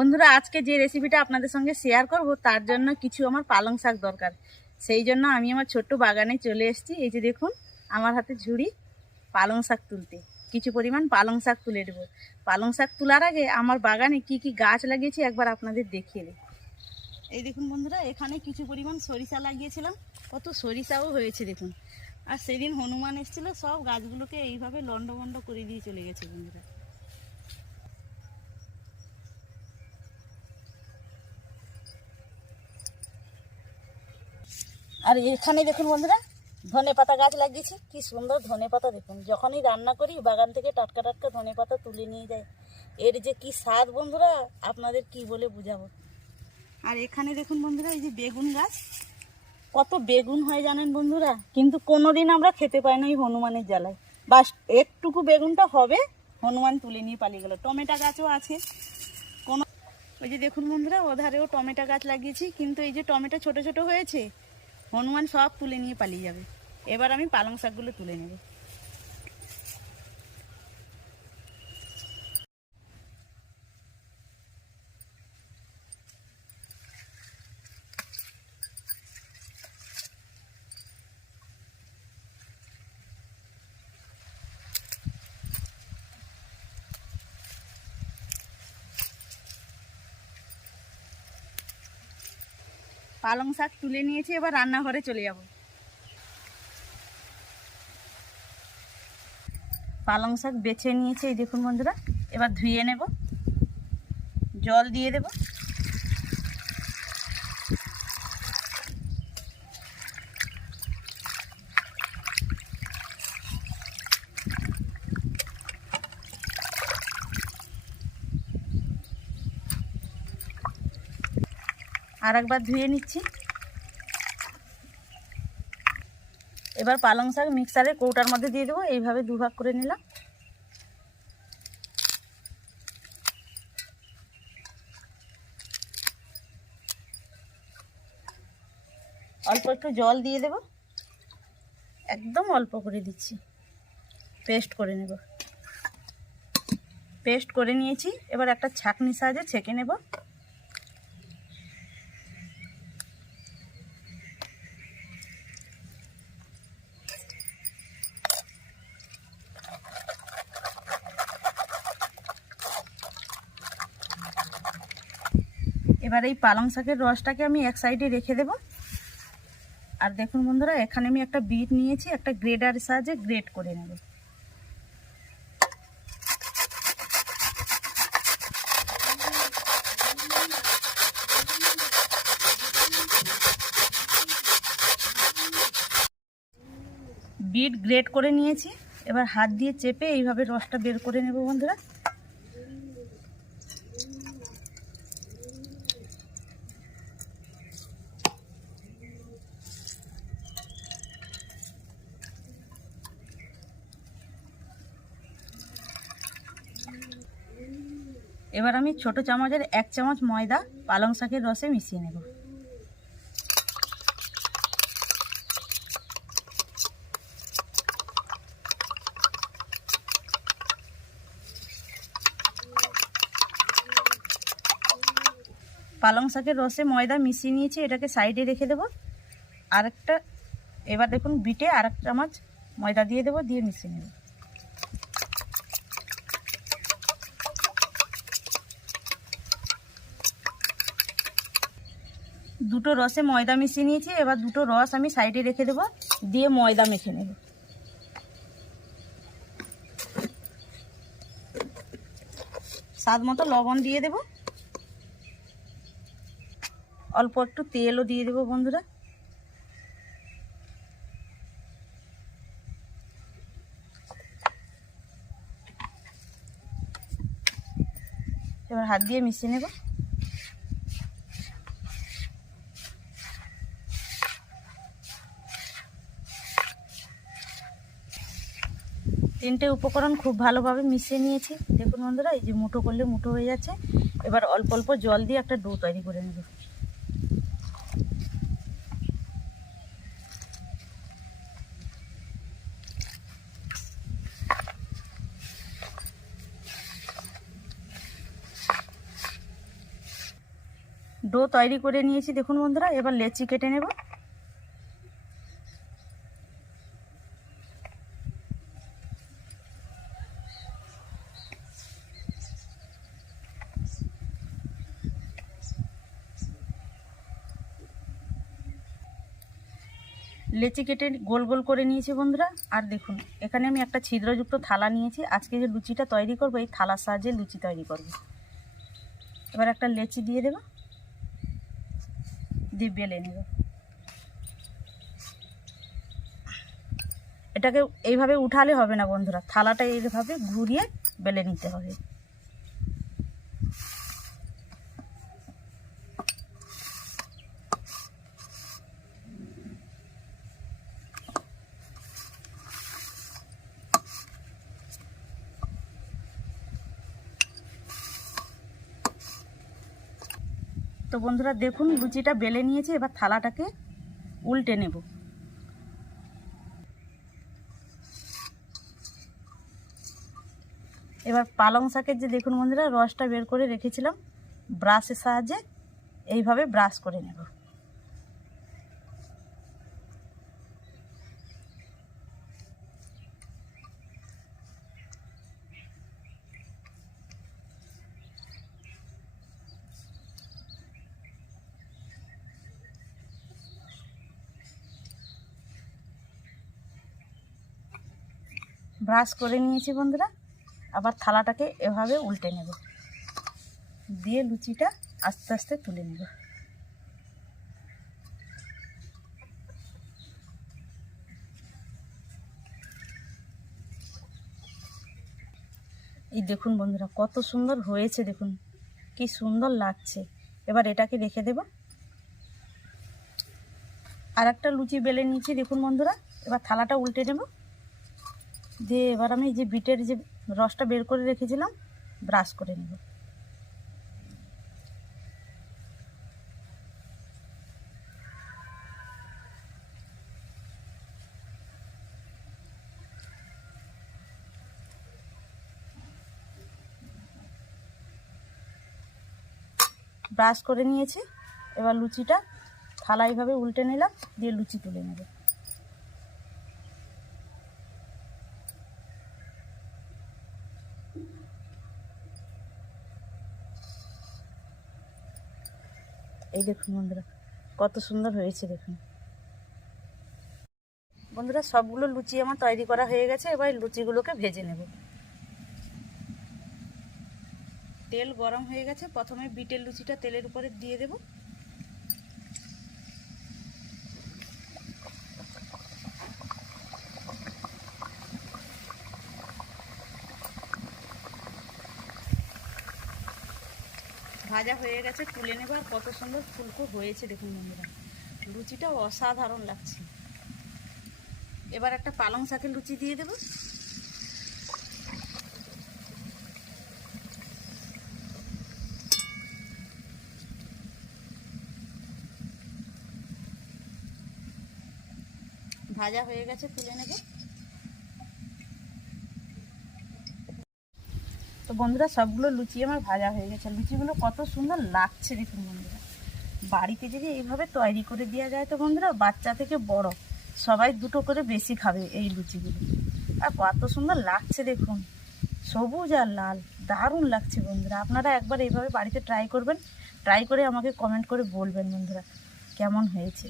বন্ধুরা, আজকে যে রেসিপিটা আপনাদের সঙ্গে শেয়ার করব, তার জন্য কিছু আমার পালং শাক দরকার। সেই জন্য আমি আমার ছোট্ট বাগানে চলে এসেছি। এই যে দেখুন, আমার হাতে ঝুড়ি পালং শাক তুলতে। কিছু পরিমাণ পালং শাক তুলে দেবো পালং শাক তোলার আগে আমার বাগানে কি কি গাছ লাগিয়েছি একবার আপনাদের দেখিয়ে দিই। এই দেখুন বন্ধুরা, এখানে কিছু পরিমাণ সরিষা লাগিয়েছিলাম। কত সরিষাও হয়েছে দেখুন। আর সেদিন হনুমান এসেছিল, সব গাছগুলোকে এইভাবে লন্ডভন্ড করে দিয়ে চলে গেছে বন্ধুরা। আর এখানে দেখুন বন্ধুরা, ধনে পাতা গাছ লাগিয়েছি। কি সুন্দর ধনে পাতা দেখুন। যখনই রান্না করি, বাগান থেকে টাটকা টাটকা ধনে পাতা তুলে নিয়ে যায় এর যে কি স্বাদ বন্ধুরা, আপনাদের কি বলে বুঝাবো? আর এখানে দেখুন বন্ধুরা, এই যে বেগুন গাছ। কত বেগুন হয় জানেন বন্ধুরা? কিন্তু কোনোদিন আমরা খেতে পাই না ওই হনুমানের জ্বালায়। বাস, একটুকু বেগুনটা হবে, হনুমান তুলে নিয়ে পালিয়ে গেল। টমেটো গাছও আছে। কোনো ওই যে দেখুন বন্ধুরা, ওধারেও টমেটো গাছ লাগিয়েছি। কিন্তু এই যে টমেটো ছোট ছোট হয়েছে হনুমান সব তুলে নিয়ে পালিয়ে যাবে। এবার আমি পালং শাকগুলো তুলে নেব। পালং শাক তুলে নিয়েছি, এবার রান্নাঘরে চলে যাব। পালং শাক বেছে নিয়েছি, এই দেখুন বন্ধুরা, এবার ধুয়ে নেব, জল দিয়ে দেব। আর একবার ধুয়ে নিচ্ছি। এবার পালং শাক মিক্সারে কৌটার মধ্যে দিয়ে দেবো, এইভাবে দুভাগ করে নিলাম। অল্প একটু জল দিয়ে দেব। একদম অল্প করে দিচ্ছি। পেস্ট করে নেব। পেস্ট করে নিয়েছি। এবার একটা ছাঁকনি সাহায্যে ছেঁকে নেব। এবার এই পালং শাকের রসটাকে আমি এক সাইডে রেখে দেব। আর দেখুন বন্ধুরা, এখানে আমি একটা বিট নিয়েছি, একটা গ্রেডার সাহায্যে গ্রেড করে নেব। বিট গ্রেড করে নিয়েছি। এবার হাত দিয়ে চেপে এইভাবে রসটা বের করে নেব বন্ধুরা। এবার আমি ছোট চামচের এক চামচ ময়দা, পালং শাকের রসে মিশিয়ে নেব। পালং শাকের রসে ময়দা মিশিয়ে নিয়েছি, এটাকে সাইডে রেখে দেব। আরেকটা, এবার দেখুন, বিটে আরেক চামচ ময়দা দিয়ে দেবো, দিয়ে মিশিয়ে নেব। দুটো রসে ময়দা মিশিয়ে নিয়েছি, এবার দুটো রস আমি সাইডে রেখে দেবো, দিয়ে ময়দা মেখে নেব। স্বাদ মতো লবণ দিয়ে দেব। অল্প একটু তেলও দিয়ে দেবো বন্ধুরা। এবার হাত দিয়ে মিশিয়ে নেব। তিনটে উপকরণ খুব ভালোভাবে মিশিয়ে নিয়েছি। দেখুন বন্ধুরা, এই যে মুঠো করলে মুঠো হয়ে যাচ্ছে। এবার অল্প অল্প জল দিয়ে একটা ডো তৈরি করে নেব। ডো তৈরি করে নিয়েছি। দেখুন বন্ধুরা, এবার লেচি কেটে নেব। লেচি কেটে গোল গোল করে নিয়েছি বন্ধুরা। আর দেখুন, এখানে আমি একটা ছিদ্রযুক্ত থালা নিয়েছি। আজকে যে লুচিটা তৈরি করব, এই থালার সাহায্যে লুচি তৈরি করব। এবার একটা লেচি দিয়ে দেব। দিয়ে বেলে নেব। এটাকে এইভাবে উঠালে হবে না বন্ধুরা। থালাটা এইভাবে ঘুরিয়ে বেলে নিতে হবে। তো বন্ধুরা দেখুন, লুচিটা বেলে নিয়েছে, এবার থালাটাকে উল্টে নেব। এবার পালং শাকের যে দেখুন বন্ধুরা, রসটা বের করে রেখেছিলাম, ব্রাশের সাহায্যে, এইভাবে ব্রাশ করে নেব। ব্রাশ করে নিয়েছি বন্ধুরা। আবার থালাটাকে এভাবে উল্টে নেব। দিয়ে লুচিটা আস্তে আস্তে তুলে নেব। এই দেখুন বন্ধুরা, কত সুন্দর হয়েছে দেখুন, কি সুন্দর লাগছে। এবার এটাকে রেখে দেব। আর একটা লুচি বেলে নিয়েছি দেখুন বন্ধুরা, এবার থালাটা উল্টে নেব। দিয়ে এবার আমি যে বিটের যে রসটা বের করে রেখেছিলাম, ব্রাশ করে নেব। ব্রাশ করে নিয়েছি। এবার লুচিটা থালা এইভাবে উল্টে নিলাম, দিয়ে লুচি তুলে নেব। এই দেখুন বন্ধুরা, কত সুন্দর হয়েছে দেখুন। বন্ধুরা, সবগুলো লুচি আমার তৈরি করা হয়ে গেছে, এবার লুচিগুলোকে ভেজে নেব। তেল গরম হয়ে গেছে, প্রথমে বিটের লুচিটা তেলের উপরে দিয়ে দেব। ভাজা হয়ে গেছে, তুলে নেব আর কত সুন্দর ফুলকো হয়েছে দেখুন বন্ধুরা। লুচিটা অসাধারণ লাগছে। এবার একটা পালং শাকের লুচি দিয়ে দেব। ভাজা হয়ে গেছে, তুলে নেব। বন্ধুরা, সবগুলো লুচি আমার ভাজা হয়ে গেছে। লুচিগুলো কত সুন্দর লাগছে দেখুন বন্ধুরা। বাড়িতে যদি এইভাবে তৈরি করে দেওয়া যায় তো বন্ধুরা, বাচ্চা থেকে বড় সবাই দুটো করে বেশি খাবে এই লুচিগুলো। আর কত সুন্দর লাগছে দেখুন। সবুজ আর লাল, দারুণ লাগছে বন্ধুরা। আপনারা একবার এইভাবে বাড়িতে ট্রাই করবেন। ট্রাই করে আমাকে কমেন্ট করে বলবেন বন্ধুরা, কেমন হয়েছে।